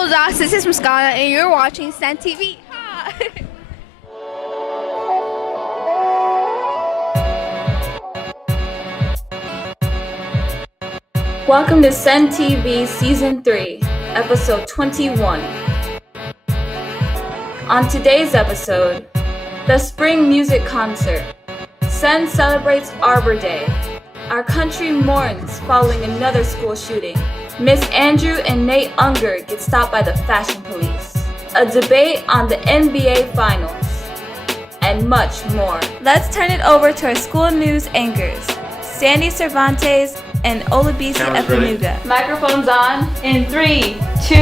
Bulldogs, this is Muscana, and you're watching Senn TV. Ha! Welcome to Senn TV Season 3, Episode 21. On today's episode, the Spring Music Concert. Senn celebrates Arbor Day. Our country mourns following another school shooting. Miss Andrew and Nate Unger get stopped by the fashion police. A debate on the NBA Finals. And much more. Let's turn it over to our school news anchors, Sandy Cervantes and Olabisi Epanuga. Microphones on in 3, 2,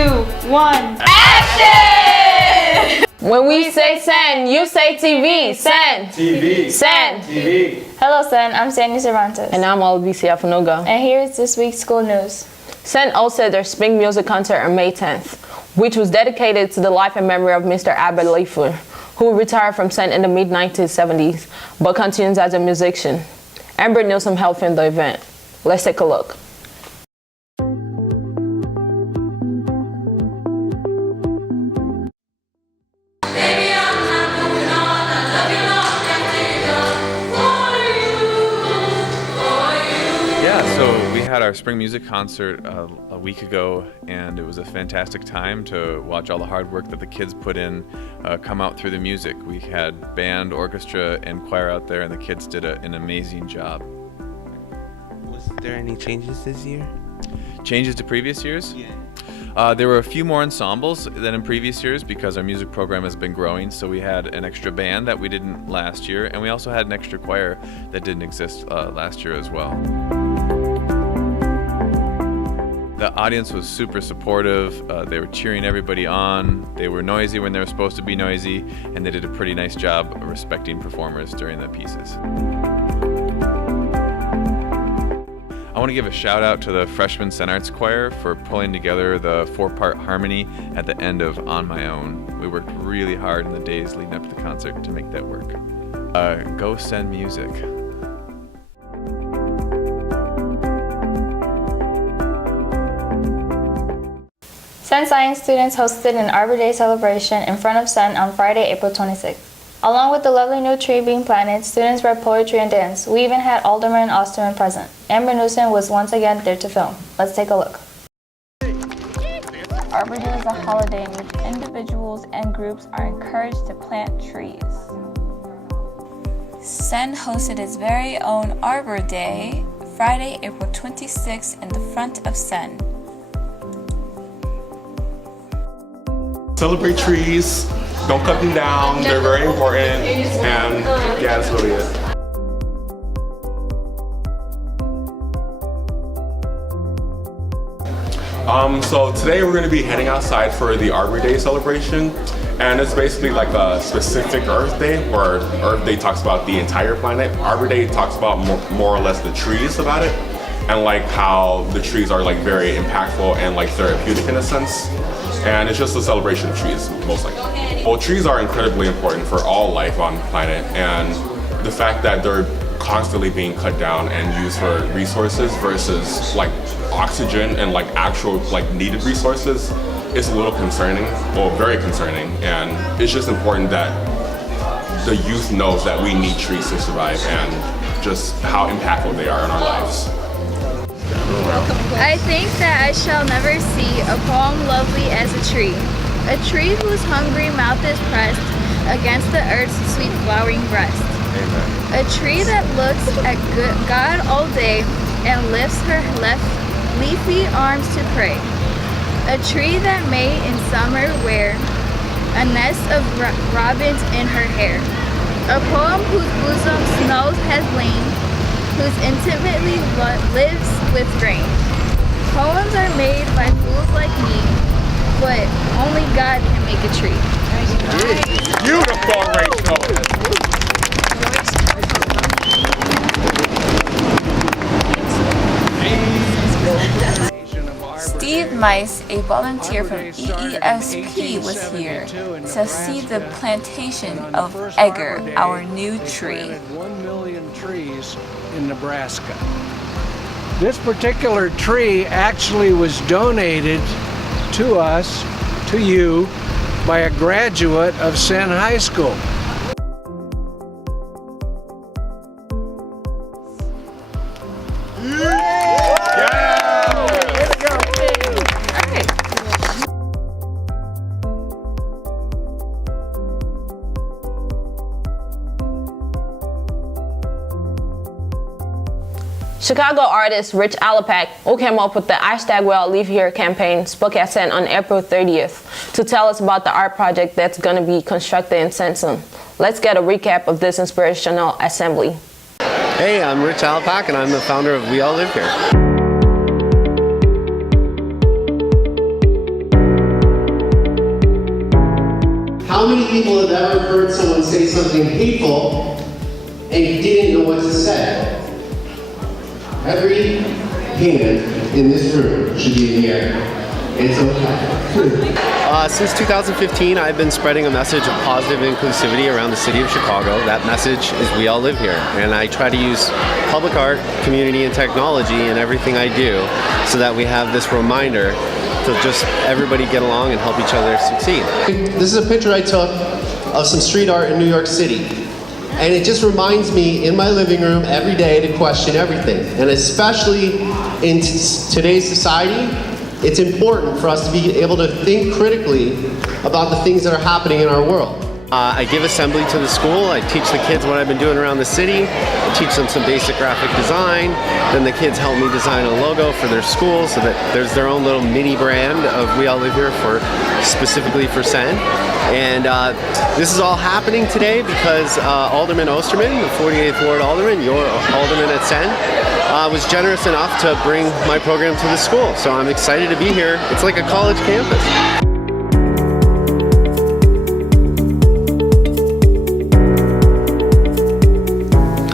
1. Action! When we say Senn, you say TV. Senn. TV. Senn. TV. Hello, Senn. I'm Sandy Cervantes. And I'm Olabisi Epanuga. And here's this week's school news. Senn hosted their spring music concert on May 10th, which was dedicated to the life and memory of Mr. Arbor, who retired from Senn in the mid-1970s, but continues as a musician. Amber Nilsson helped film the event. Let's take a look. So we had our spring music concert a week ago, and it was a fantastic time to watch all the hard work that the kids put in come out through the music. We had band, orchestra, and choir out there, and the kids did an amazing job. Was there any changes this year? Changes to previous years? Yeah. There were a few more ensembles than in previous years because our music program has been growing. So we had an extra band that we didn't last year, and we also had an extra choir that didn't exist last year as well. The audience was super supportive. They were cheering everybody on. They were noisy when they were supposed to be noisy, and they did a pretty nice job of respecting performers during the pieces. I want to give a shout out to the freshman Senn Arts Choir for pulling together the 4-part harmony at the end of On My Own. We worked really hard in the days leading up to the concert to make that work. Go Senn Music. Senn Science students hosted an Arbor Day celebration in front of Senn on Friday, April 26th. Along with the lovely new tree being planted, students read poetry and dance. We even had Alderman Osterman present. Amber Newsom was once again there to film. Let's take a look. Arbor Day is a holiday in which individuals and groups are encouraged to plant trees. Senn hosted its very own Arbor Day, Friday, April 26th in the front of Senn. Celebrate trees, don't cut them down, they're very important, and yeah, that's really it. So today we're going to be heading outside for the Arbor Day celebration, and it's basically like a specific Earth Day, where Earth Day talks about the entire planet. Arbor Day talks about more or less the trees about it, and like how the trees are like very impactful and like therapeutic in a sense. And it's just a celebration of trees, most likely. Well, trees are incredibly important for all life on the planet, and the fact that they're constantly being cut down and used for resources versus like oxygen and like actual like needed resources is a little concerning, well, very concerning. And it's just important that the youth knows that we need trees to survive and just how impactful they are in our lives. I think that I shall never see a poem lovely as a tree whose hungry mouth is pressed against the earth's sweet flowering breast. Amen. A tree that looks at God all day and lifts her left leafy arms to pray. A tree that may in summer wear a nest of robins in her hair. A poem whose bosom snow has lain, whose intimately lives with rain. Poems are made by fools like me, but only God can make a tree. Beautiful, Rachel. Steve Mice, a volunteer from EESP, was here to see the plantation of Unger, our new tree. 1 million trees in Nebraska. This particular tree actually was donated to us to you by a graduate of Senn High School. Chicago artist Rich Alapak, who came up with the #WeAllLiveHere campaign, spoke at Senn on April 30th to tell us about the art project that's going to be constructed in Senn soon. Let's get a recap of this inspirational assembly. Hey, I'm Rich Alapak, and I'm the founder of We All Live Here. How many people have ever heard someone say something hateful and didn't know what to say? Every hand in this room should be in the air. It's okay. Since 2015, I've been spreading a message of positive inclusivity around the city of Chicago. That message is We All Live Here. And I try to use public art, community, and technology in everything I do so that we have this reminder to just everybody get along and help each other succeed. This is a picture I took of some street art in New York City. And it just reminds me in my living room every day to question everything. And especially in today's society, it's important for us to be able to think critically about the things that are happening in our world. I give assembly to the school. I teach the kids what I've been doing around the city. I teach them some basic graphic design. Then the kids help me design a logo for their school so that there's their own little mini brand of We All Live Here specifically for Senn. And this is all happening today because Alderman Osterman, the 48th Ward Alderman, your Alderman at Senn, was generous enough to bring my program to the school. So I'm excited to be here. It's like a college campus.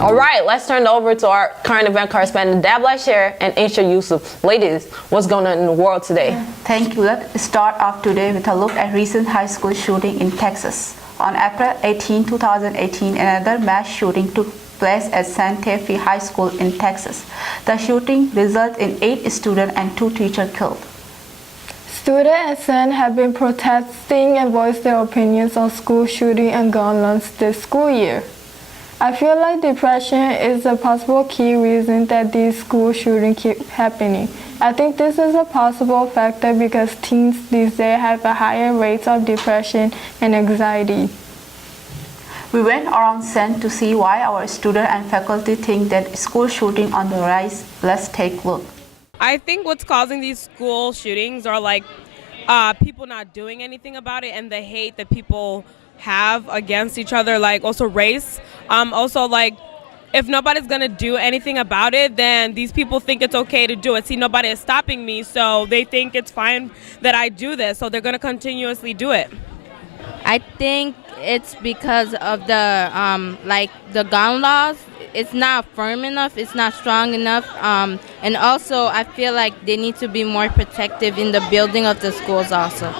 All right, let's turn it over to our current event correspondent, Dabla Sher and Aisha Yusuf. Ladies, what's going on in the world today? Thank you. Let's start off today with a look at recent high school shooting in Texas. On April 18, 2018, another mass shooting took place at Senn TV High School in Texas. The shooting resulted in 8 students and 2 teachers killed. Students at Senn have been protesting and voiced their opinions on school shooting and gun laws this school year. I feel like depression is a possible key reason that these school shootings keep happening. I think this is a possible factor because teens these days have a higher rate of depression and anxiety. We went around Senn to see why our students and faculty think that school shooting on the rise. Let's take a look. I think what's causing these school shootings are like people not doing anything about it and the hate that people have against each other, like also race. Also, like, if nobody's gonna do anything about it, then these people think it's okay to do it. See, nobody is stopping me, so they think it's fine that I do this, so they're gonna continuously do it. I think it's because of the the gun laws. It's not firm enough, it's not strong enough, and also I feel like they need to be more protective in the building of the schools also.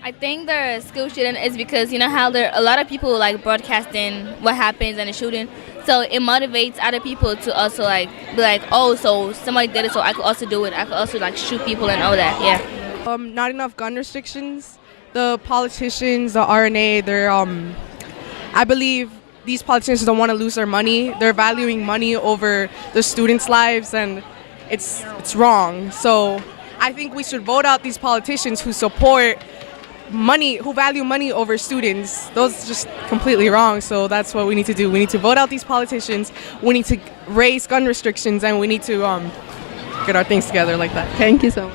I think the school shooting is because you know how there a lot of people like broadcasting what happens in a shooting, so it motivates other people to also like be like, oh, so somebody did it, so I could also do it. I could also like shoot people and all that. Yeah. Not enough gun restrictions. The politicians, the RNA, they're I believe these politicians don't want to lose their money. They're valuing money over the students' lives, and it's wrong. So I think we should vote out these politicians who support money, who value money over students. Those are just completely wrong. So that's what we need to do. We need to vote out these politicians. We need to raise gun restrictions, and we need to get our things together like that. Thank you so much.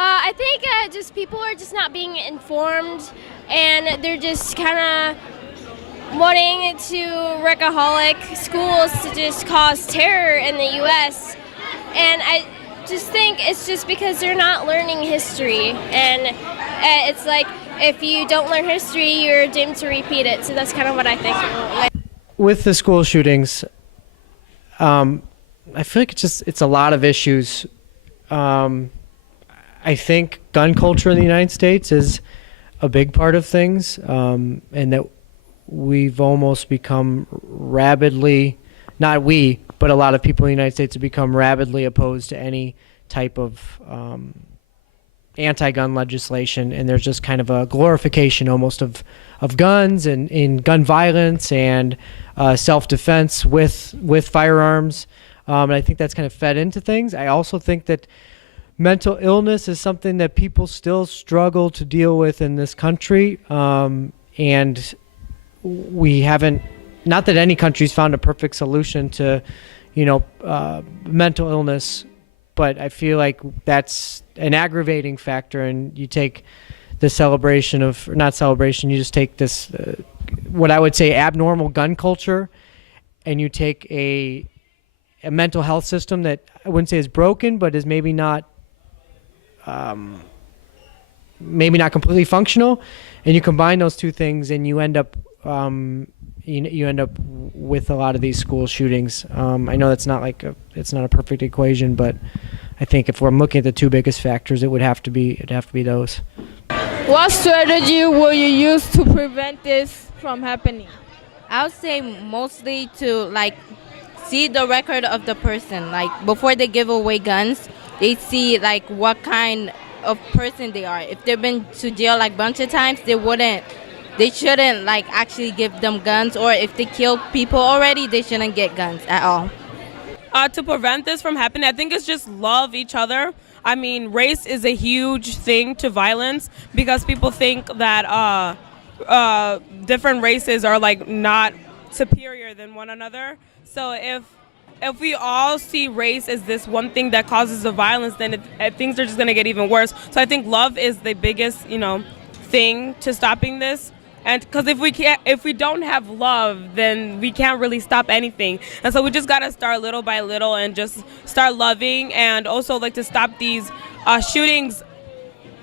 I think just people are just not being informed, and they're just kind of wanting to wreckaholic schools to just cause terror in the U.S. And I just think it's just because they're not learning history, and it's like if you don't learn history, you're doomed to repeat it. So that's kind of what I think. With the school shootings, I feel like it's a lot of issues. I think gun culture in the United States is a big part of things, and that we've almost become rabidly, not we, but a lot of people in the United States have become rabidly opposed to any type of anti-gun legislation, and there's just kind of a glorification almost of guns and gun violence and self-defense with firearms. And I think that's kind of fed into things. I also think that mental illness is something that people still struggle to deal with in this country. And we haven't, not that any country's found a perfect solution to, mental illness, but I feel like that's an aggravating factor. And you take the celebration of, or not celebration, you just take this, what I would say abnormal gun culture, and you take a mental health system that I wouldn't say is broken, but is maybe not completely functional, and you combine those two things, and you end up you end up with a lot of these school shootings. I know that's not it's not a perfect equation, but I think if we're looking at the two biggest factors, it'd have to be those. What strategy will you use to prevent this from happening? I would say mostly to see the record of the person. Before they give away guns, they see what kind of person they are. If they've been to jail a bunch of times, they shouldn't actually give them guns, or if they kill people already, they shouldn't get guns at all. To prevent this from happening, I think it's just love each other. I mean, race is a huge thing to violence because people think that different races are not superior than one another. So if we all see race as this one thing that causes the violence, then things are just going to get even worse. So I think love is the biggest, thing to stopping this. And because if we don't have love, then we can't really stop anything. And so we just got to start little by little and just start loving, and also to stop these shootings.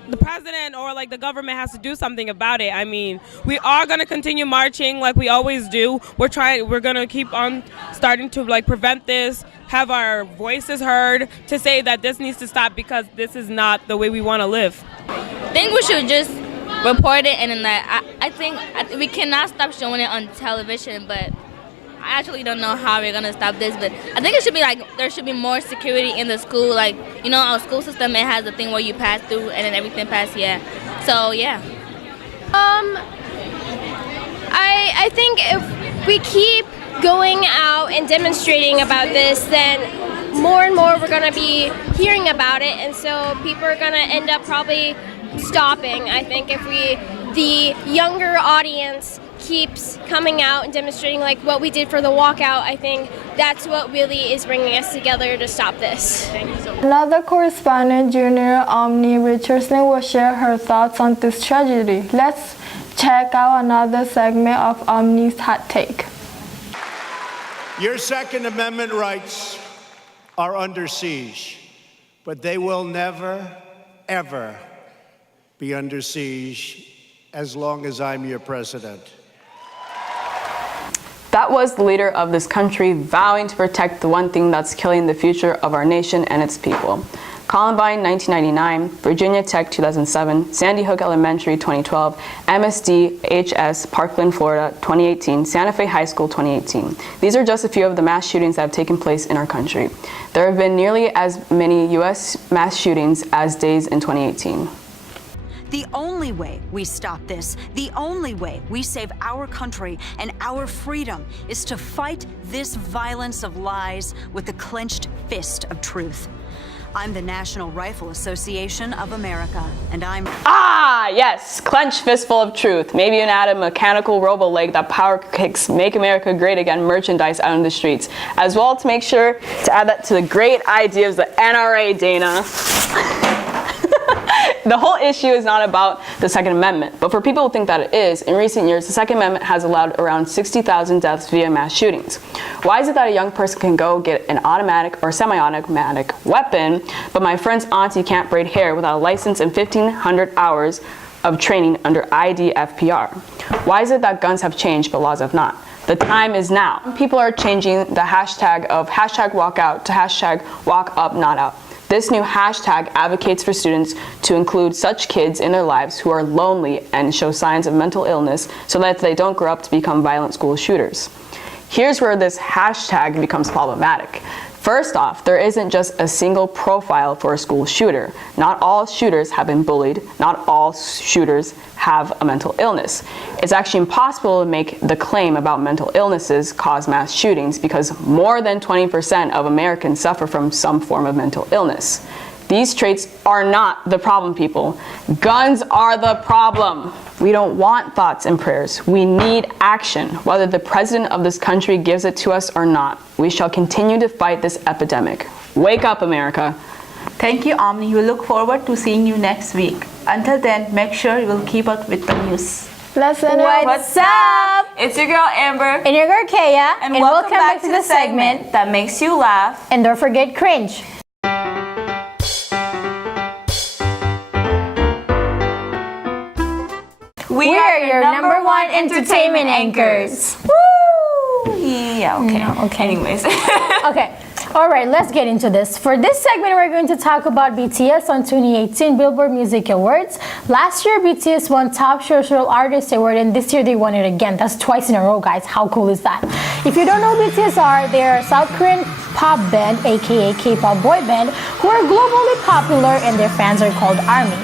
The president or the government has to do something about it. I mean, we are going to continue marching like we always do. We're going to keep on starting to prevent this, have our voices heard to say that this needs to stop because this is not the way we want to live. I think we should just report it, and then I think we cannot stop showing it on television, but I actually don't know how we're gonna stop this, but I think it should be there should be more security in the school. Our school system, it has a thing where you pass through and then everything passes. Yeah. So yeah. I think if we keep going out and demonstrating about this, then more and more we're gonna be hearing about it, and so people are gonna end up probably stopping. I think if the younger audience keeps coming out and demonstrating what we did for the walkout, I think that's what really is bringing us together to stop this. Thank you so much. Another correspondent, Junior Omonie Richardson, will share her thoughts on this tragedy. Let's check out another segment of Omonie's Hot Take. Your Second Amendment rights are under siege, but they will never, ever be under siege as long as I'm your president. That was the leader of this country vowing to protect the one thing that's killing the future of our nation and its people. Columbine 1999, Virginia Tech 2007, Sandy Hook Elementary 2012, MSD HS Parkland, Florida 2018, Santa Fe High School 2018. These are just a few of the mass shootings that have taken place in our country. There have been nearly as many U.S. mass shootings as days in 2018. The only way we stop this, the only way we save our country and our freedom is to fight this violence of lies with the clenched fist of truth. I'm the National Rifle Association of America, and I'm... Ah, yes, clenched fistful of truth. Maybe even add a mechanical robo-leg that power kicks Make America Great Again merchandise out in the streets. As well, to make sure to add that to the great idea of the NRA, Dana. The whole issue is not about the Second Amendment, but for people who think that it is, in recent years, the Second Amendment has allowed around 60,000 deaths via mass shootings. Why is it that a young person can go get an automatic or semi-automatic weapon, but my friend's auntie can't braid hair without a license and 1,500 hours of training under IDFPR? Why is it that guns have changed, but laws have not? The time is now. People are changing the hashtag of hashtag walkout to hashtag walk up, not out. This new hashtag advocates for students to include such kids in their lives who are lonely and show signs of mental illness so that they don't grow up to become violent school shooters. Here's where this hashtag becomes problematic. First off, there isn't just a single profile for a school shooter. Not all shooters have been bullied. Not all shooters have a mental illness. It's actually impossible to make the claim about mental illnesses cause mass shootings because more than 20% of Americans suffer from some form of mental illness. These traits are not the problem, people. Guns are the problem. We don't want thoughts and prayers. We need action. Whether the president of this country gives it to us or not, we shall continue to fight this epidemic. Wake up, America. Thank you, Omonie. We look forward to seeing you next week. Until then, make sure you will keep up with the news. What's up? It's your girl Amber. And your girl Kaya. And welcome back to the segment that makes you laugh. And don't forget cringe. We are your number one entertainment anchors. Woo! Yeah, okay. No, okay. Anyways. Okay. All right, let's get into this. For this segment, we're going to talk about BTS on 2018 Billboard Music Awards. Last year, BTS won Top Social Artist Award, and this year they won it again. That's twice in a row, guys. How cool is that? If you don't know who BTS are, they're a South Korean pop band, aka K-pop boy band, who are globally popular, and their fans are called ARMY.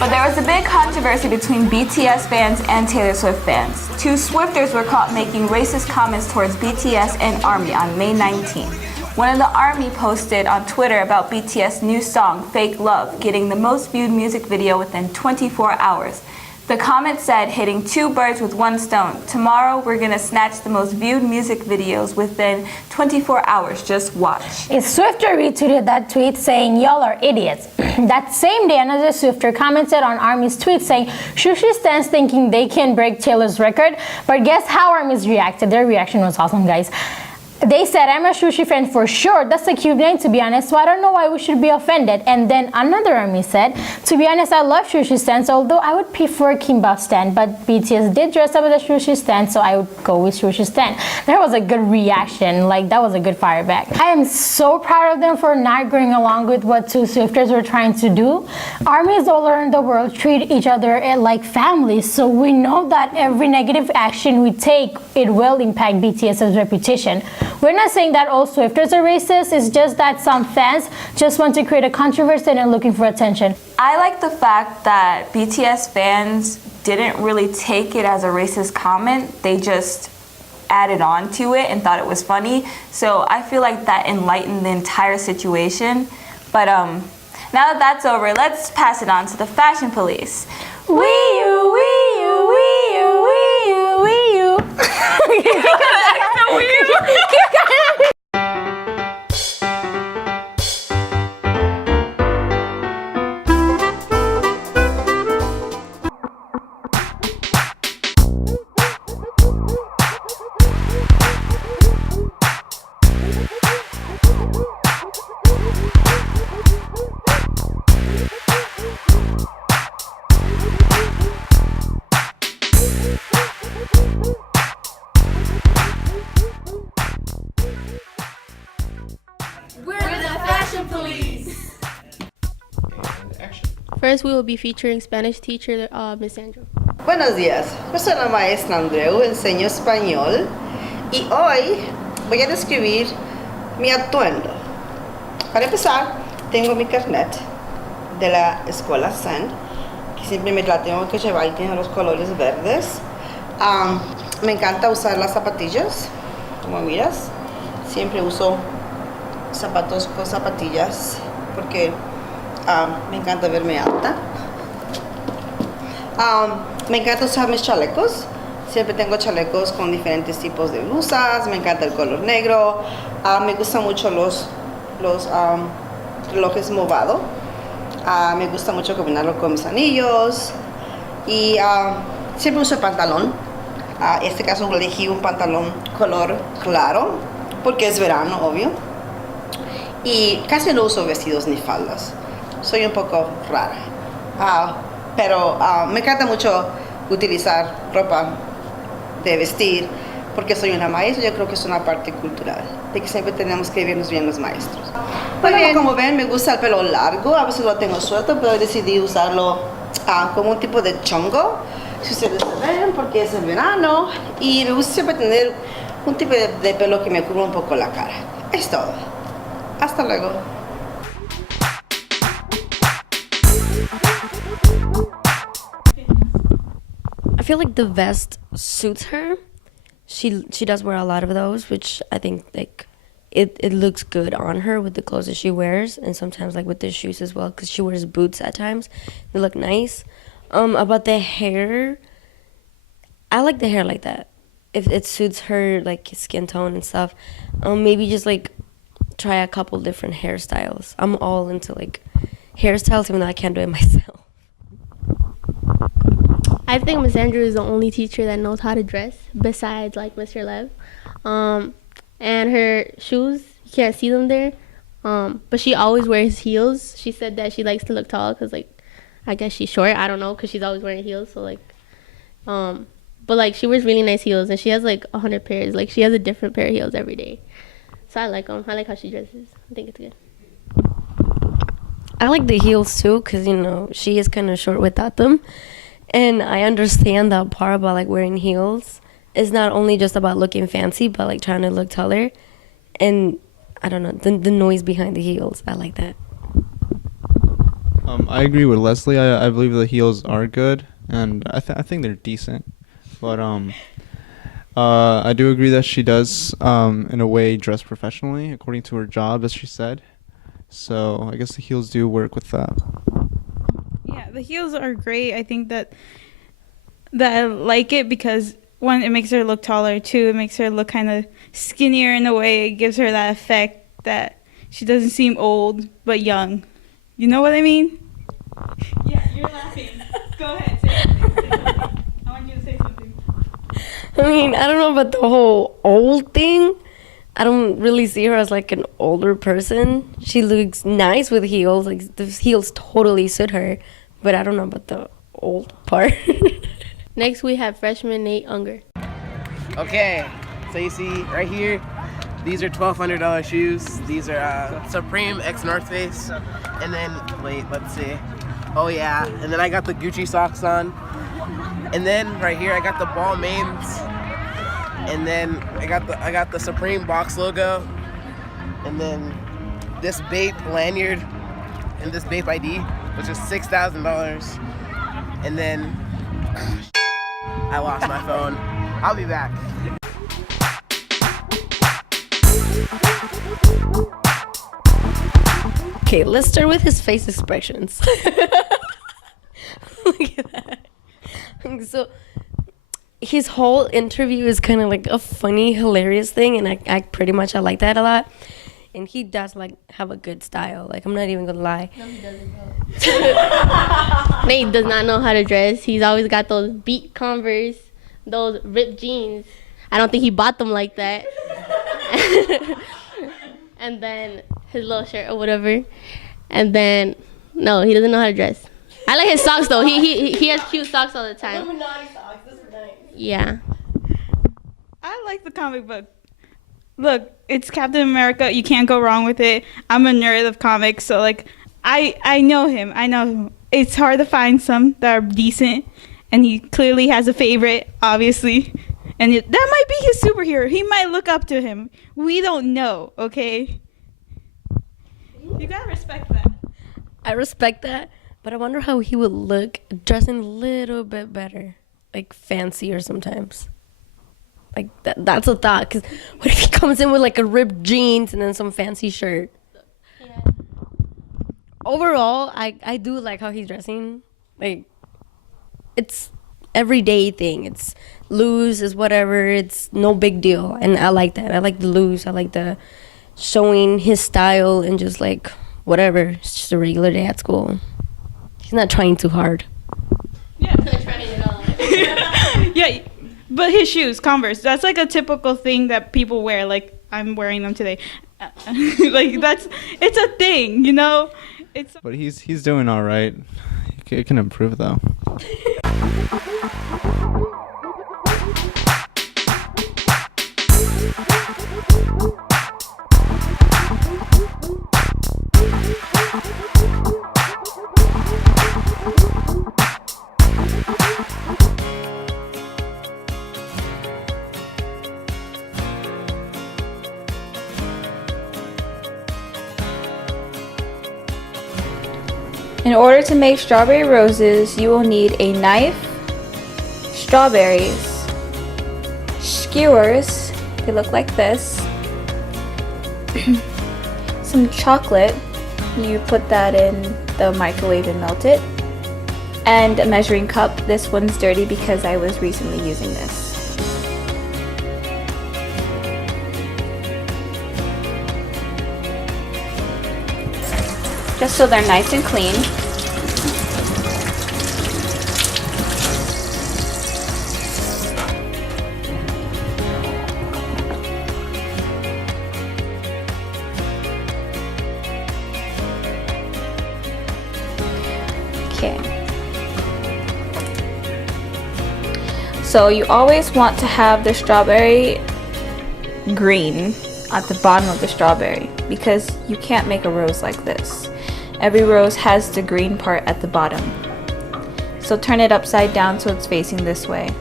But there was a big controversy between BTS fans and Taylor Swift fans. Two Swifters were caught making racist comments towards BTS and ARMY on May 19th. One of the ARMY posted on Twitter about BTS' new song, Fake Love, getting the most viewed music video within 24 hours. The comment said, hitting two birds with one stone. Tomorrow, we're gonna snatch the most viewed music videos within 24 hours. Just watch. A Swifter retweeted that tweet saying, y'all are idiots. That same day, another Swifter commented on ARMY's tweet saying, Sushi stands thinking they can break Taylor's record, but guess how ARMY's reacted? Their reaction was awesome, guys. They said, I'm a Sushi fan for sure. That's a cute name, to be honest, so I don't know why we should be offended. And then another ARMY said, to be honest, I love Sushi stands, although I would prefer Kimbap stand, but BTS did dress up as a Sushi stand, so I would go with Sushi stand. That was a good reaction. Like, that was a good fire back. I am so proud of them for not going along with what two Swifters were trying to do. ARMYs all around the world treat each other like families, so we know that every negative action we take, it will impact BTS's reputation. We're not saying that all Swifters are racist, it's just that some fans just want to create a controversy and are looking for attention. I like the fact that BTS fans didn't really take it as a racist comment. They just added on to it and thought it was funny. So I feel like that enlightened the entire situation. But now that that's over, let's pass it on to the fashion police. Wee you, wee you, wee you, wee you, wee you. First, we will be featuring Spanish teacher, Miss Andrew. Buenos días, yo soy la maestra Andreau, enseño español y hoy voy a describir mi atuendo. Para empezar, tengo mi carnet de la escuela Senn, que simplemente la tengo que llevar y tiene los colores verdes. Me encanta usar las zapatillas, como miras. Siempre uso zapatos con zapatillas porque me encanta verme alta. Me encanta usar mis chalecos. Siempre tengo chalecos con diferentes tipos de blusas. Me encanta el color negro. Me gustan mucho los relojes movados. Me gusta mucho combinarlo con mis anillos. Y siempre uso pantalón. En este caso elegí un pantalón color claro, porque es verano, obvio. Y casi no uso vestidos ni faldas. Soy un poco rara. Pero me encanta mucho utilizar ropa de vestir, porque soy una maestra. Yo creo que es una parte cultural, de que siempre tenemos que vernos bien los maestros. Bueno, como ven, me gusta el pelo largo. A veces lo tengo suelto, pero decidí usarlo como un tipo de chongo, si ustedes lo ven, porque es el verano. Y me gusta siempre tener un tipo de pelo que me cubra un poco la cara. Es todo. Hasta luego. I feel like the vest suits her. She does wear a lot of those, which I think like it looks good on her with the clothes that she wears, and sometimes like with the shoes as well, because she wears boots at times. They look nice. About the hair, I like the hair like that. If it suits her like skin tone and stuff, maybe just like try a couple different hairstyles. I'm all into like hairstyles, even though I can't do it myself. I think Miss Andrew is the only teacher that knows how to dress besides like Mr. Lev. And her shoes, you can't see them there. But she always wears heels. She said that she likes to look tall because like, I guess she's short. I don't know, because she's always wearing heels. So like, but like she wears really nice heels, and she has like 100 pairs. Like she has a different pair of heels every day. So I like them. I like how she dresses. I think it's good. I like the heels too, because you know she is kind of short without them. And I understand that part about like wearing heels. It's not only just about looking fancy, but like trying to look taller. And I don't know, the noise behind the heels, I like that. I agree with Leslie. I believe the heels are good, and I think they're decent. But I do agree that she does, in a way, dress professionally according to her job, as she said. So I guess the heels do work with that. Yeah, the heels are great. I think that I like it because, one, it makes her look taller. Two, it makes her look kind of skinnier in a way. It gives her that effect that she doesn't seem old but young. You know what I mean? Yeah, you're laughing. Go ahead, say something. I want you to say something. I mean, I don't know about the whole old thing. I don't really see her as like an older person. She looks nice with heels. Like the heels totally suit her. But I don't know about the old part. Next, we have freshman Nate Unger. Okay, so you see right here, these are $1,200 shoes. These are Supreme x North Face. And then, wait, let's see. Oh yeah, and then I got the Gucci socks on. And then right here, I got the Balmains. And then I got the Supreme box logo. And then this Bape lanyard and this Bape ID, which is $6,000. And then I lost my phone. I'll be back. Okay, let's start with his face expressions. Look at that. So his whole interview is kind of like a funny, hilarious thing, and I pretty much like that a lot. And he does like have a good style. Like, I'm not even gonna lie. No, he doesn't. Nate does not know how to dress. He's always got those beat Converse, those ripped jeans. I don't think he bought them like that. And then his little shirt or whatever. And then, no, he doesn't know how to dress. I like his socks though. He has cute socks all the time. Illuminati socks. This is nice. Yeah. I like the comic book. Look, it's Captain America. You can't go wrong with it. I'm a nerd of comics, so like, I know him. I know him. It's hard to find some that are decent, and he clearly has a favorite, obviously. And that might be his superhero. He might look up to him. We don't know, okay? You gotta respect that. I respect that, but I wonder how he would look dressing a little bit better, like fancier sometimes. Like that's a thought, because what if he comes in with like a ripped jeans and then some fancy shirt? Yeah. Overall, I do like how he's dressing. Like, it's everyday thing. It's loose, it's whatever, it's no big deal. And I like that. I like the loose. I like the showing his style and just like whatever. It's just a regular day at school. He's not trying too hard. Yeah, but his shoes, Converse, that's like a typical thing that people wear. Like, I'm wearing them today. Like, it's a thing, you know? But he's doing all right. It can improve though. In order to make strawberry roses, you will need a knife, strawberries, skewers, they look like this, some chocolate, you put that in the microwave and melt it, and a measuring cup. This one's dirty because I was recently using this. Just so they're nice and clean. Okay. So you always want to have the strawberry green at the bottom of the strawberry because you can't make a rose like this. Every rose has the green part at the bottom. So turn it upside down so it's facing this way.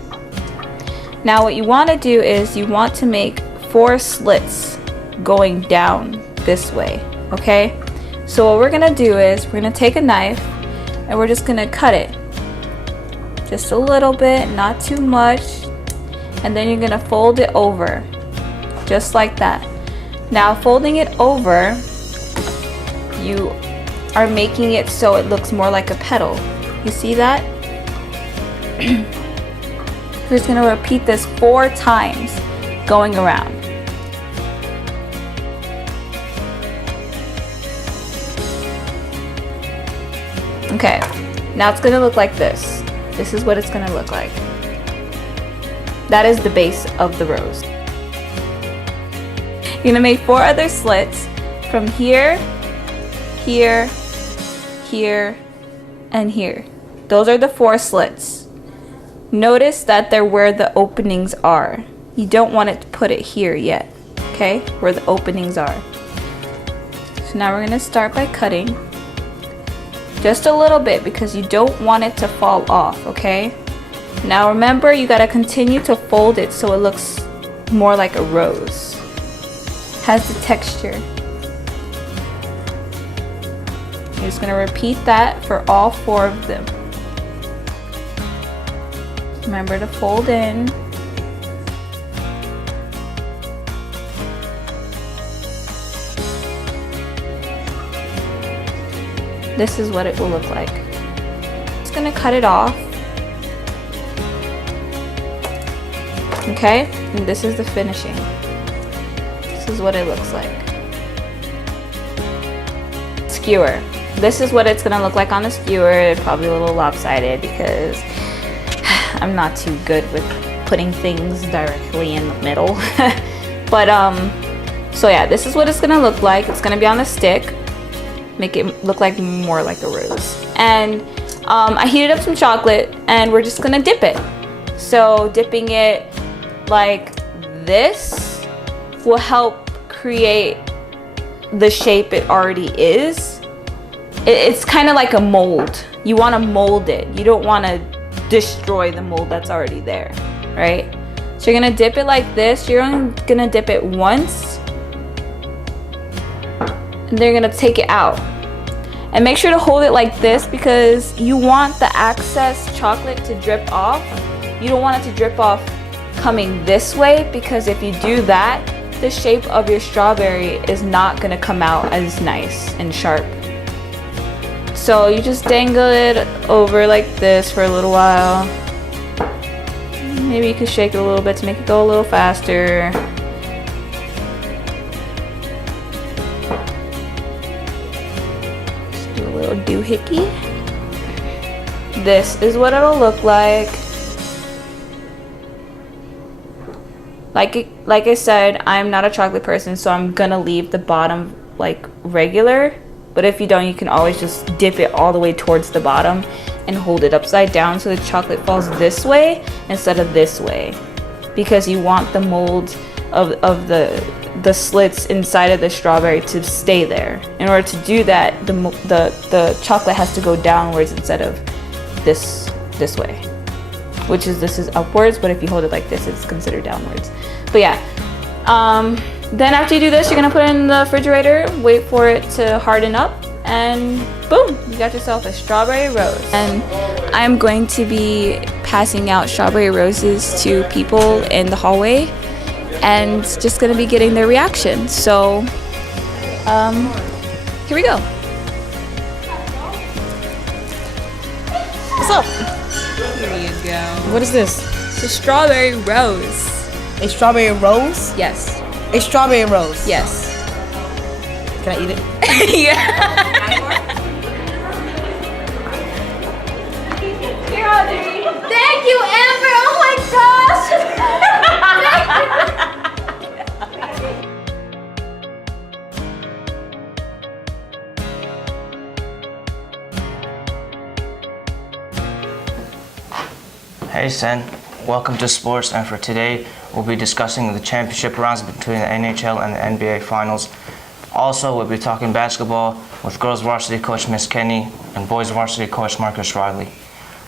Now what you want to do is you want to make 4 slits going down this way, okay? So what we're going to do is we're going to take a knife and we're just going to cut it. Just a little bit, not too much. And then you're going to fold it over, just like that. Now folding it over, you are making it so it looks more like a petal. You see that? We're just going to repeat this 4 times going around. Okay, now it's going to look like this. This is what it's going to look like. That is the base of the rose. You're going to make 4 other slits from here, here, here, and here. Those are the 4 slits. Notice that they're where the openings are. You don't want it to put it here yet, okay? Where the openings are. So now we're going to start by cutting. Just a little bit because you don't want it to fall off, okay? Now remember, you got to continue to fold it so it looks more like a rose. Has the texture. You're just going to repeat that for all 4 of them. Remember to fold in. This is what it will look like. Just going to cut it off. Okay? And this is the finishing. This is what it looks like. Skewer. This is what it's going to look like on the skewer. Probably a little lopsided because I'm not too good with putting things directly in the middle. But so yeah, this is what it's going to look like. It's going to be on a stick. Make it look like more like a rose. And I heated up some chocolate and we're just going to dip it. So dipping it like this will help create the shape it already is. It's kind of like a mold. You want to mold it. You don't want to destroy the mold that's already there, right? So you're gonna dip it like this. You're only gonna dip it once, and then you're gonna take it out. And make sure to hold it like this because you want the excess chocolate to drip off. You don't want it to drip off coming this way because if you do that, the shape of your strawberry is not gonna come out as nice and sharp. So you just dangle it over like this for a little while. Maybe you could shake it a little bit to make it go a little faster. doohickey. This is what it'll look like. Like I said, I'm not a chocolate person, so I'm gonna leave the bottom like regular. But if you don't, you can always just dip it all the way towards the bottom and hold it upside down so the chocolate falls this way instead of this way. Because you want the mold of the slits inside of the strawberry to stay there. In order to do that, the chocolate has to go downwards instead of this way. This is upwards, but if you hold it like this, it's considered downwards. But yeah, then after you do this, you're gonna put it in the refrigerator, wait for it to harden up, and boom, you got yourself a strawberry rose. And I'm going to be passing out strawberry roses to people in the hallway, and just gonna be getting their reaction. So, here we go. What's up? Here you go. What is this? It's a strawberry rose. A strawberry rose? Yes. A strawberry rose? Yes. Can I eat it? Yeah. Thank you, Amber. Oh my Hey Senn, welcome to sports, and for today we'll be discussing the championship rounds between the NHL and the NBA Finals. Also, we'll be talking basketball with girls varsity coach Miss Kenny and boys varsity coach Marcus Riley.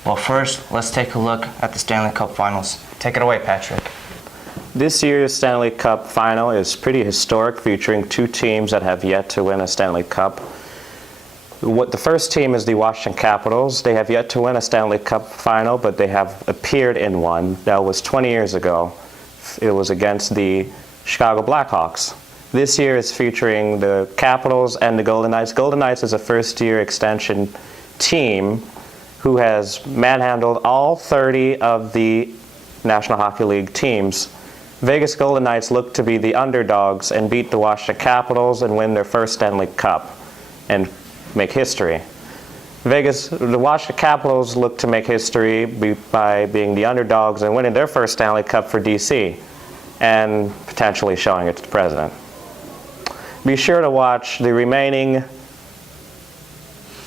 Well, first, let's take a look at the Stanley Cup Finals. Take it away, Patrick. This year's Stanley Cup Final is pretty historic, featuring two teams that have yet to win a Stanley Cup. The first team is the Washington Capitals. They have yet to win a Stanley Cup Final, but they have appeared in one. That was 20 years ago. It was against the Chicago Blackhawks. This year is featuring the Capitals and the Golden Knights. Golden Knights is a first-year extension team who has manhandled all 30 of the National Hockey League teams. Vegas Golden Knights look to be the underdogs and beat the Washington Capitals and win their first Stanley Cup and make history. The Washington Capitals look to make history by being the underdogs and winning their first Stanley Cup for DC and potentially showing it to the president. Be sure to watch the remaining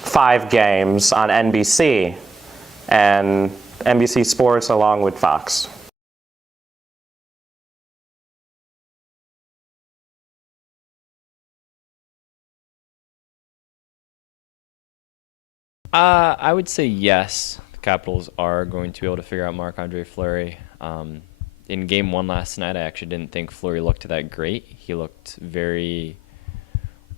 5 games on NBC and NBC Sports along with Fox. I would say yes. The Capitals are going to be able to figure out Marc-Andre Fleury. In Game 1 last night, I actually didn't think Fleury looked that great. He looked very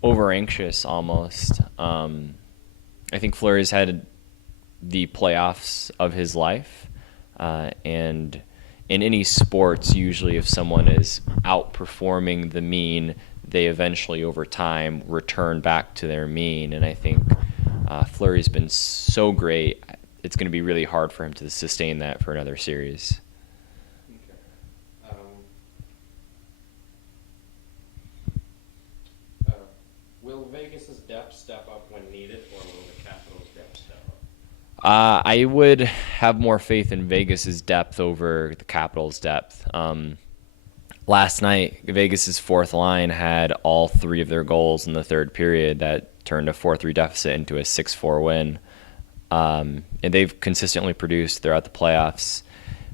over-anxious almost. I think Fleury's had the playoffs of his life. And in any sports, usually if someone is outperforming the mean, they eventually, over time, return back to their mean. And I think Fleury's been so great, it's going to be really hard for him to sustain that for another series. Will Vegas's depth step up when needed, or will the Capitals' depth step up? I would have more faith in Vegas's depth over the Capitals' depth. Last night, Vegas's fourth line had all 3 of their goals in the third period. That turned a 4-3 deficit into a 6-4 win. And they've consistently produced throughout the playoffs.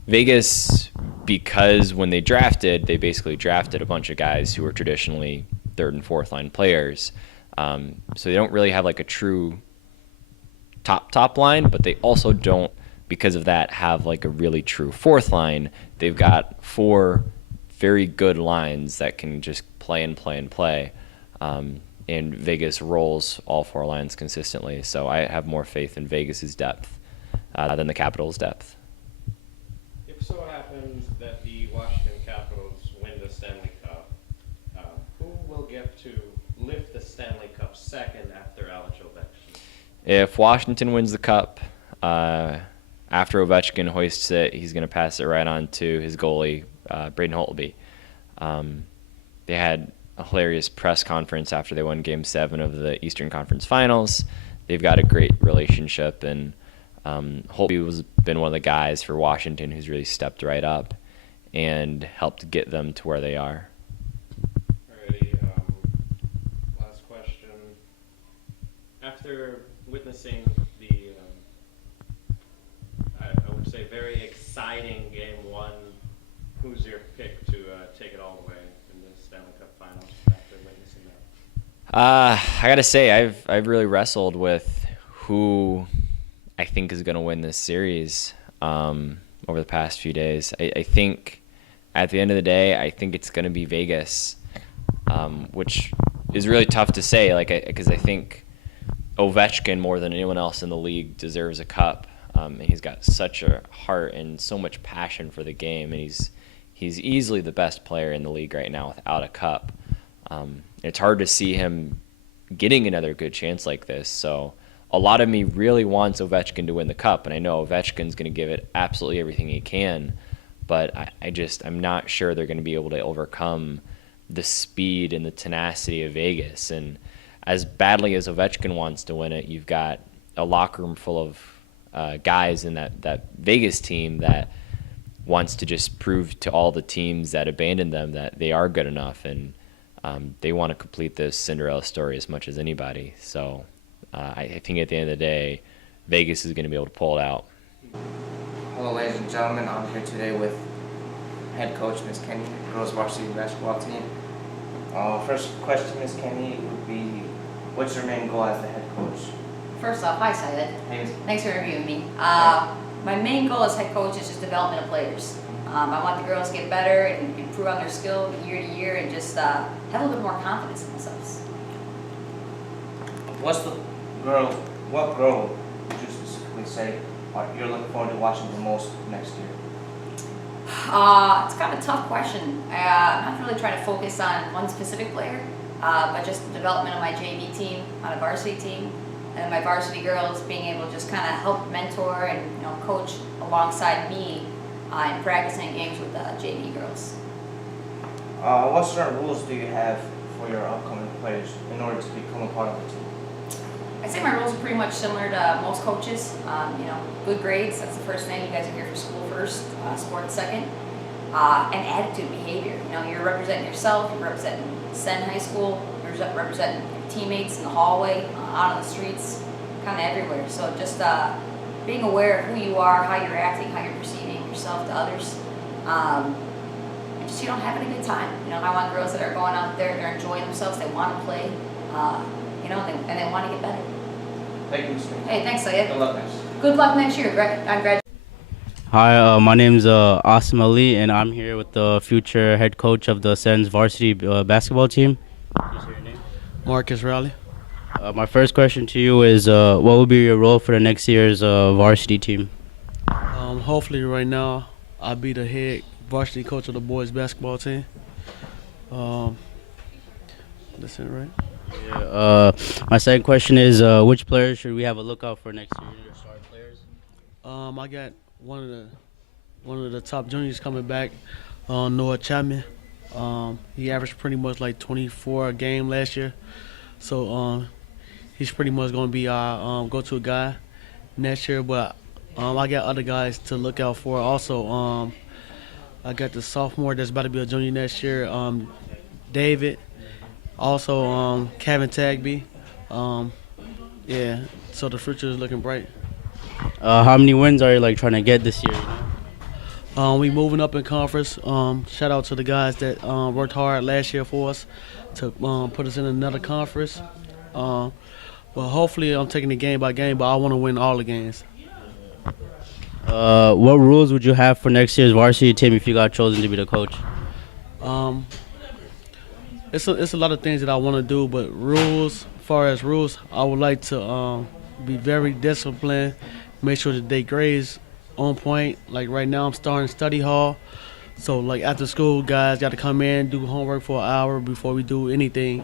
Vegas, because when they basically drafted a bunch of guys who were traditionally third and fourth line players. So they don't really have like a true top line, but they also don't, because of that, have like a really true fourth line. They've got 4 very good lines that can just play and play and play. And Vegas rolls all 4 lines consistently. So I have more faith in Vegas's depth than the Capitals' depth. If so happens that the Washington Capitals win the Stanley Cup, who will get to lift the Stanley Cup second after Alex Ovechkin? If Washington wins the Cup, after Ovechkin hoists it, he's going to pass it right on to his goalie, Braden Holtby. They had a hilarious press conference after they won Game 7 of the Eastern Conference Finals. they've got a great relationship, and Holtby has been one of the guys for Washington who's really stepped right up and helped get them to where they are. Alrighty, last question. After witnessing the, I would say, very exciting Game 1, who's your pick to take it all the way in the Stanley Cup Finals after witnessing that? I gotta say, I've really wrestled with who I think is gonna win this series over the past few days. I think at the end of the day, I think it's gonna be Vegas, which is really tough to say, because I think Ovechkin more than anyone else in the league deserves a cup. And he's got such a heart and so much passion for the game, and he's easily the best player in the league right now without a cup. It's hard to see him getting another good chance like this. So a lot of me really wants Ovechkin to win the cup, and I know Ovechkin's going to give it absolutely everything he can, but I'm not sure they're going to be able to overcome the speed and the tenacity of Vegas. And as badly as Ovechkin wants to win it, you've got a locker room full of guys in that Vegas team that wants to just prove to all the teams that abandoned them that they are good enough, and they want to complete this Cinderella story as much as anybody. So I think at the end of the day, Vegas is going to be able to pull it out. Hello, ladies and gentlemen. I'm here today with head coach Ms. Kenny, girls varsity basketball team. First question, Ms. Kenny, would be, what's your main goal as the head coach? First off, hi Syed. Thanks. Thanks for interviewing me. My main goal as head coach is just development of players. I want the girls to get better and improve on their skill year to year, and just have a little bit more confidence in themselves. What girl would you specifically say you're looking forward to watching the most next year? It's kind of a tough question. I'm not really trying to focus on one specific player, but just the development of my JV team, my varsity team, and my varsity girls being able to just kind of help mentor and coach alongside me in practicing games with the JV girls. What sort of rules do you have for your upcoming players in order to become a part of the team? I'd say my rules are pretty much similar to most coaches. Good grades, that's the first thing. You guys are here for school first, sports second. And attitude, behavior. You're representing yourself, you're representing Senn High School, you're representing your teammates in the hallway, out on the streets, kind of everywhere. So just being aware of who you are, how you're acting, how you're perceiving yourself to others. And just, having a good time. I want girls that are going out there, they're enjoying themselves, they want to play, and they want to get better. Thank you, Mr. Hey, thanks, Syed. Good luck next. Good luck next year. I'm graduating. Hi, my name's Asim Ali, and I'm here with the future head coach of the Senn's varsity basketball team. Marcus Rowley. My first question to you is, what will be your role for the next year's varsity team? Hopefully right now, I'll be the head varsity coach of the boys basketball team. That's it, right? Yeah, my second question is, which players should we have a lookout for next year? Your star players? I got one of the top juniors coming back, Noah Chapman. He averaged pretty much like 24 a game last year, so he's pretty much going to be our go-to guy next year. But I got other guys to look out for also. I got the sophomore that's about to be a junior next year, David. Also, Kevin Tagby. Yeah, so the future is looking bright. How many wins are you trying to get this year? We moving up in conference. Shout out to the guys that worked hard last year for us to put us in another conference. But hopefully I'm taking it game by game, but I want to win all the games. What rules would you have for next year's varsity team if you got chosen to be the coach? It's a lot of things that I want to do, but as far as rules, I would like to be very disciplined, make sure that they grades on point. Like right now I'm starting study hall, so after school guys got to come in, do homework for an hour before we do anything.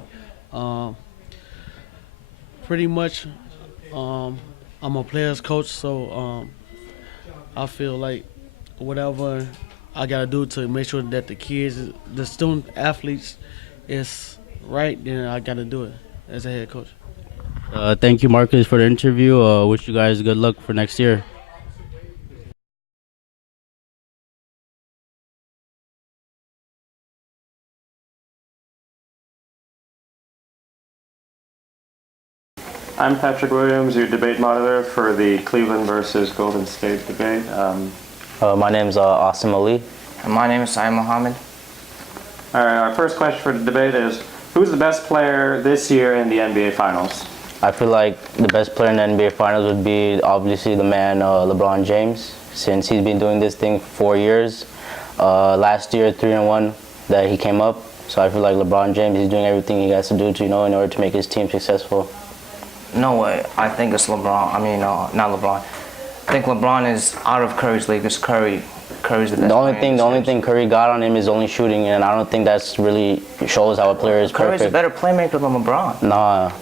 Pretty much I'm a player's coach, so I feel like whatever I got to do to make sure that the kids, the student athletes is right, then I got to do it as a head coach. Thank you, Marcus, for the interview. Wish you guys good luck for next year. I'm Patrick Williams, your debate monitor for the Cleveland versus Golden State debate. My name is Asim Ali. And my name is Saeed Mohammed. All right, our first question for the debate is, who's the best player this year in the NBA Finals? I feel like the best player in the NBA Finals would be obviously the man LeBron James, since he's been doing this thing for 4 years. Last year, 3-1 that he came up. So I feel like LeBron James is doing everything he has to do to, in order to make his team successful. No way. I think it's LeBron. I mean, not LeBron. I think LeBron is out of Curry's league. It's Curry. Curry's the best. The only thing Curry got on him is only shooting, and I don't think that's really shows how a player is perfect. Curry's a better playmaker than LeBron. Nah.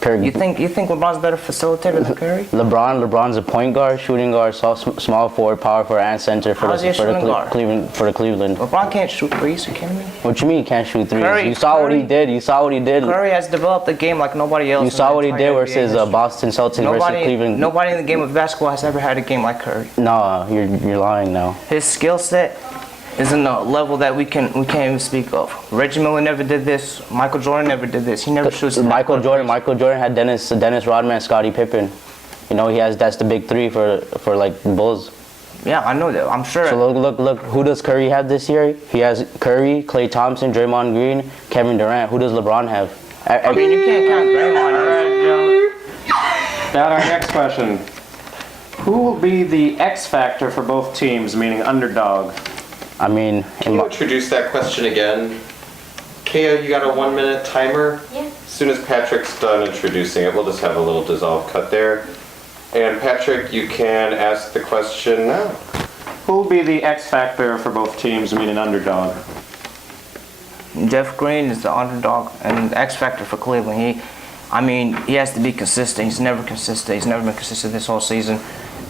Curry. You think LeBron's a better facilitator than Curry? LeBron's a point guard, shooting guard, small forward, power forward, and center for Cleveland. LeBron can't shoot threes. Are you kidding me? What you mean he can't shoot threes? You saw what he did. Curry has developed the game like nobody else. You saw what he did versus Boston Celtics versus Cleveland. Nobody in the game of basketball has ever had a game like Curry. No, you're lying now. His skill set is in a level that we can't even speak of. Reggie Miller never did this. Michael Jordan never did this. He never shoots. Michael Jordan had Dennis Rodman, Scottie Pippen. That's the big three for like Bulls. Yeah, I know that. I'm sure. So look. Who does Curry have this year? He has Curry, Klay Thompson, Draymond Green, Kevin Durant. Who does LeBron have? I mean, you can't count Draymond. Now our next question. Who will be the X factor for both teams, meaning underdog? Can you introduce that question again? Kaya, you got a 1 minute timer? Yeah. As soon as Patrick's done introducing it, we'll just have a little dissolve cut there. And Patrick, you can ask the question now. Who will be the X factor for both teams, meaning underdog? Jeff Green is the underdog and the X factor for Cleveland. He has to be consistent. He's never consistent. He's never been consistent this whole season.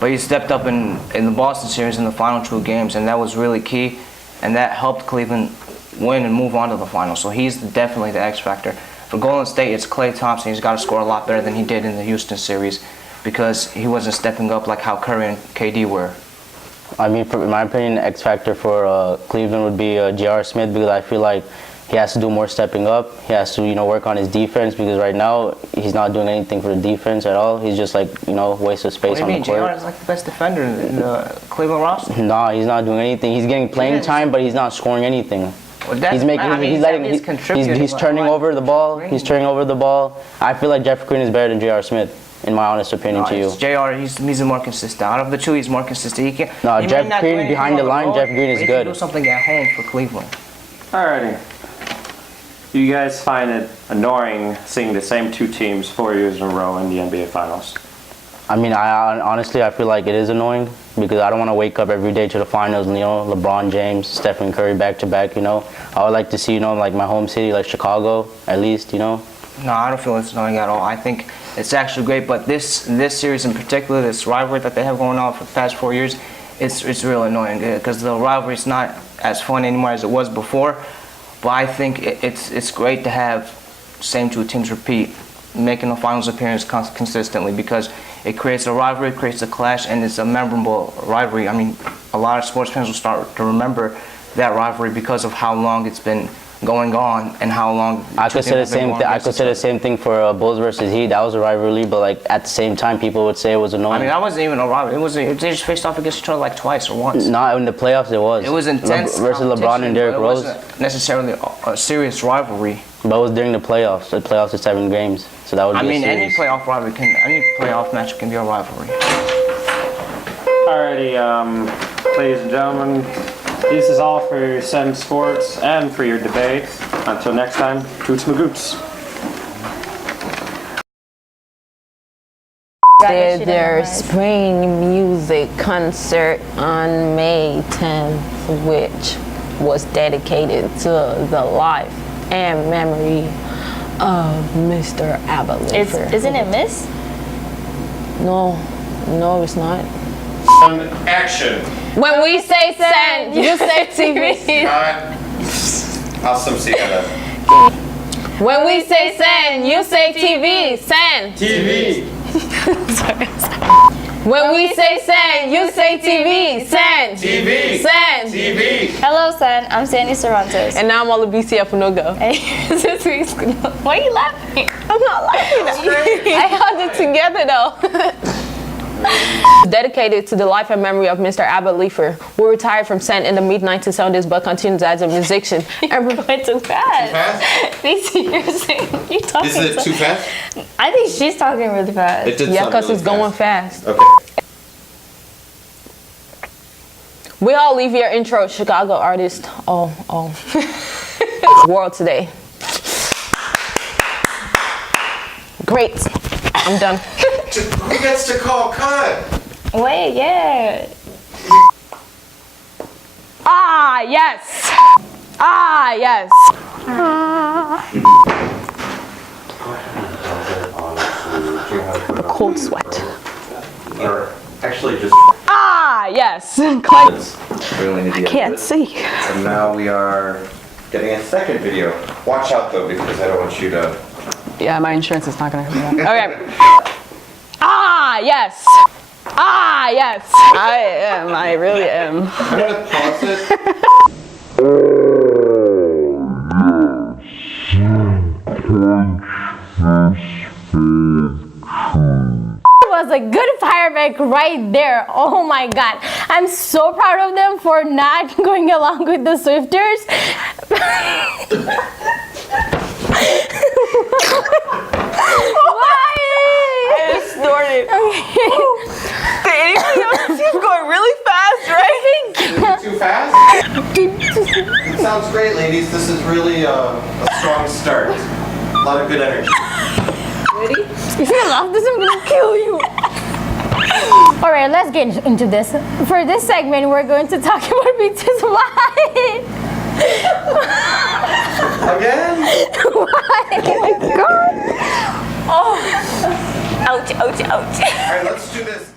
But he stepped up in the Boston series in the final 2 games, and that was really key. And that helped Cleveland win and move on to the finals. So he's definitely the X factor. For Golden State, it's Klay Thompson. He's got to score a lot better than he did in the Houston series because he wasn't stepping up like how Curry and KD were. In my opinion, the X factor for Cleveland would be J.R. Smith, because I feel like he has to do more stepping up. He has to, work on his defense, because right now he's not doing anything for the defense at all. He's just waste of space on the court. J.R. is like the best defender in the Cleveland roster? No, he's not doing anything. He's getting playing time, but he's not scoring anything. He's turning over the ball. He's turning over the ball. I feel like Jeff Green is better than J.R. Smith, in my honest opinion to you. J.R., he's more consistent. Out of the 2, he's more consistent. Jeff Green behind the line, Jeff Green is good. He can do something at home for Cleveland. Alrighty. Do you guys find it annoying seeing the same 2 teams 4 years in a row in the NBA Finals? Honestly, I feel like it is annoying, because I don't want to wake up every day to the finals and, LeBron James, Stephen Curry back to back, I would like to see, like my home city, like Chicago, at least, No, I don't feel it's annoying at all. I think it's actually great, but this series in particular, this rivalry that they have going on for the past 4 years, it's real annoying, because the rivalry is not as fun anymore as it was before. But I think it's great to have same 2 teams repeat, making the finals appearance consistently, because it creates a rivalry, it creates a clash, and it's a memorable rivalry. A lot of sports fans will start to remember that rivalry because of how long it's been going on and how long. I could say the same thing for Bulls versus Heat. That was a rivalry, but at the same time, people would say it was annoying. That wasn't even a rivalry. They just faced off against each other twice or once. No, in the playoffs it was. It was intense versus LeBron and Derrick Rose. It wasn't necessarily a serious rivalry. But it was during the playoffs. The playoffs are 7 games, so that would be a series. Any playoff rivalry any playoff match can be a rivalry. Alrighty, ladies and gentlemen, this is all for Senn Sports and for your debate. Until next time, Toots Magoots. Did their spring music concert on May 10th, which was dedicated to the life and memory of Mr. Aberlifer. Isn't it Miss? No, it's not. Action. When we say Senn, you say TV. Awesome, see you. When we say Senn, you say TV. Senn. TV. When we say Senn, you say TV. Senn. TV. Senn. TV. Hello, Senn. I'm Sandy Cervantes. And now I'm all the BCF Unger. Why are you laughing? I'm not laughing. I held it together though. Dedicated to the life and memory of Mr. Albert Leifer, who retired from Senn in the mid-1970s but continues as a musician. And Went too fast. You're talking Is it too fast? I think she's talking really fast. It did yeah, sound because really it's going fast. Okay. We all leave your intro, Chicago artist. World today. Great. I'm done. Who gets to call cut? Wait, yeah. Ah, yes. Ah, yes. Cold sweat. Or actually just Ah, yes. we only need to I get can't this. see. And now we are getting a second video. Watch out though, because I don't want you to. Yeah, my insurance is not gonna help me out. Okay. Ah, yes. Ah, yes. I really am. I'm gonna pause it. Was a good fire back right there. Oh my god. I'm so proud of them for not going along with the Swifters. Why? I just snorted. Did anybody else see him going really fast, right? Too fast? It sounds great, ladies. This is really a strong start. A lot of good energy. Ready? If you laugh this, I'm gonna kill you. Alright, let's get into this. For this segment, we're going to talk about BTS. Why? Again? Why? Oh my god. Oh. Ouch, ouch, ouch. Alright, let's do this.